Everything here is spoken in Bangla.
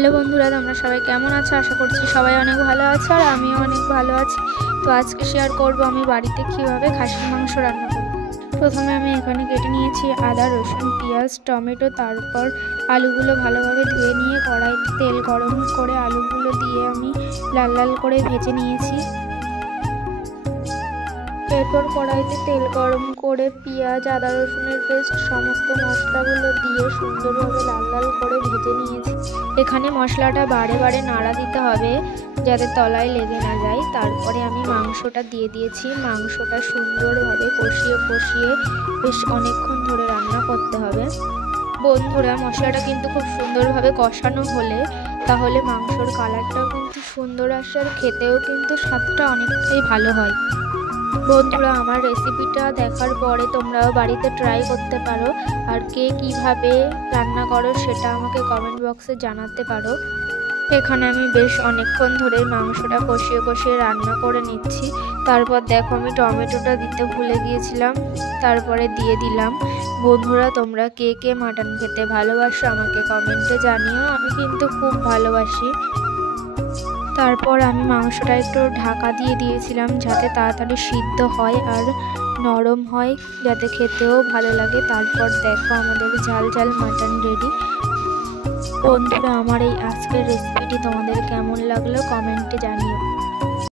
হ্যালো বন্ধুরা, তোমরা সবাই কেমন আছো? আশা করছি সবাই অনেক ভালো আছো আর আমিও অনেক ভালো আছি। তো আজকে শেয়ার করব আমি বাড়িতে কীভাবে খাসির মাংস রান্না করি। প্রথমে আমি এখানে কেটে নিয়েছি আদা, রসুন, পেঁয়াজ, টমেটো। তারপর আলুগুলো ভালোভাবে ধুয়ে নিয়ে কড়াইতে তেল গরম করে আলুগুলো দিয়ে আমি লাল লাল করে ভেজে নিয়েছি। এরপর কড়াইতে তেল গরম করে পেঁয়াজ, আদা, রসুনের পেস্ট, সমস্ত মশলাগুলো দিয়ে সুন্দরভাবে লাল লাল করে ভেজে নিয়েছি। এখানে মশলাটা বারে বারে নাড়া দিতে হবে যাতে তলায় লেগে না যায়। তারপরে আমি মাংসটা দিয়ে দিয়েছি। মাংসটা সুন্দরভাবে কষিয়ে বেশ অনেকক্ষণ ধরে রান্না করতে হবে। বন্ধুরা, মশলাটা কিন্তু খুব সুন্দরভাবে কষানো হলে তাহলে মাংসর কালারটাও কিন্তু সুন্দর আসে আর খেতেও কিন্তু স্বাদটা অনেকটাই ভালো হয়। বন্ধুরা, আমার রেসিপিটা দেখার পরে তোমরাও বাড়িতে ট্রাই করতে পারো আর কে কীভাবে রান্না করো সেটা আমাকে কমেন্ট বক্সে জানাতে পারো। এখানে আমি বেশ অনেকক্ষণ ধরে মাংসটা কষিয়ে রান্না করে নিচ্ছি। তারপর দেখো আমি টমেটোটা দিতে ভুলে গিয়েছিলাম, তারপরে দিয়ে দিলাম। বন্ধুরা, তোমরা কে কে মাটন খেতে ভালোবাসো আমাকে কমেন্টে জানিও, আমি কিন্তু খুব ভালোবাসি। তারপর আমি মাংসটা একটু ঢাকা দিয়ে দিয়েছিলাম যাতে তাড়াতাড়ি সিদ্ধ হয় আর নরম হয়, যাতে খেতেও ভালো লাগে। তারপর দেখো আমাদের ঝাল ঝাল মাটন রেডি। বন্ধুরা, আমার এই আজকের রেসিপিটি তোমাদের কেমন লাগলো কমেন্টে জানিও।